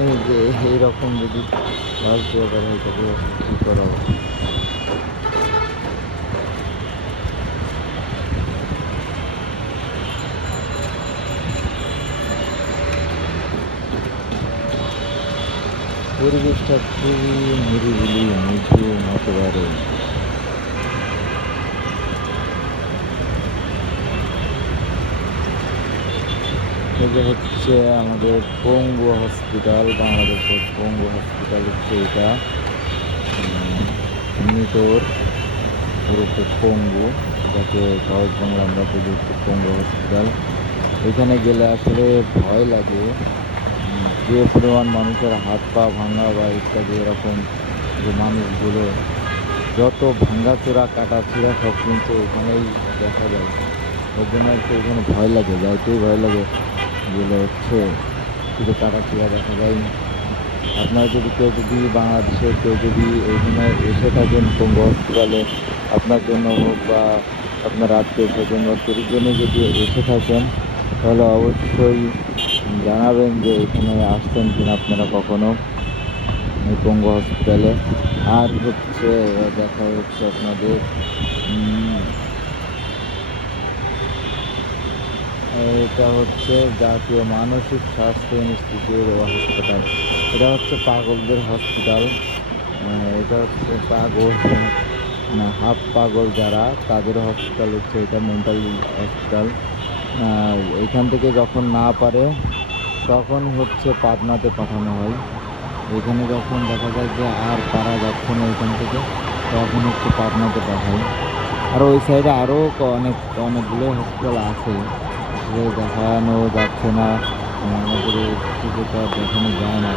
এই যে এইরকম যদি লাভ দিয়ে করা হয় তবে কী করা হবে? পরিবেশটা খুবই নিরিবিলি নিচু হতে যে হচ্ছে আমাদের পঙ্গু হসপিটাল বাংলাদেশের পঙ্গু হসপিটাল হচ্ছে এটা। নিটোর ওরূপে পঙ্গু যাকে সহজ বাংলা আমরা বলি হচ্ছে পঙ্গু হসপিটাল। এখানে গেলে আসলে ভয় লাগে। যে পরিমাণ মানুষের হাত পা ভাঙা বা ইত্যাদি এরকম যে মানুষগুলো, যত ভাঙ্গাচোরা কাটা ছিঁড়া সব কিন্তু ওখানেই দেখা যায়। ওর জন্য একটু ওখানে ভয় লাগে, যাইতেই ভয় লাগে। গেলে হচ্ছে শুধু কাটা ছিঁড়া দেখা যায় আপনারা যদি কেউ যদি বাংলাদেশে কেউ যদি এখানে এসে থাকেন পঙ্গু হসপিটালে আপনার জন্য হোক বা আপনার আত্মীয় স্বজন বা পরিজনে যদি এসে থাকেন, তাহলে অবশ্যই জানাবেন যে এখানে আসতেন কিনা আপনারা কখনো পঙ্গু হসপিটালে আর হচ্ছে, দেখা হচ্ছে আপনাদের এটা হচ্ছে জাতীয় মানসিক স্বাস্থ্য ইনস্টিটিউট ও হাসপাতাল। এটা হচ্ছে পাগলদের হসপিটাল। এটা হচ্ছে পাগল না হাফ পাগল যারা, তাদের হসপিটাল হচ্ছে এটা মেন্টাল হসপিটাল এখান থেকে যখন না পারে, তখন হচ্ছে পাটনাতে পাঠানো হয়। এখানে যখন দেখা যায় যে আর পারা যাচ্ছে না এখান থেকে, তখন হচ্ছে পাটনাতে পাঠায়। আর ওই সাইডে আরও অনেক, অনেকগুলো হসপিটাল আছে। আসলে দেখানো যাচ্ছে না। আমাদের চিকিৎসা দেখানো যায় না।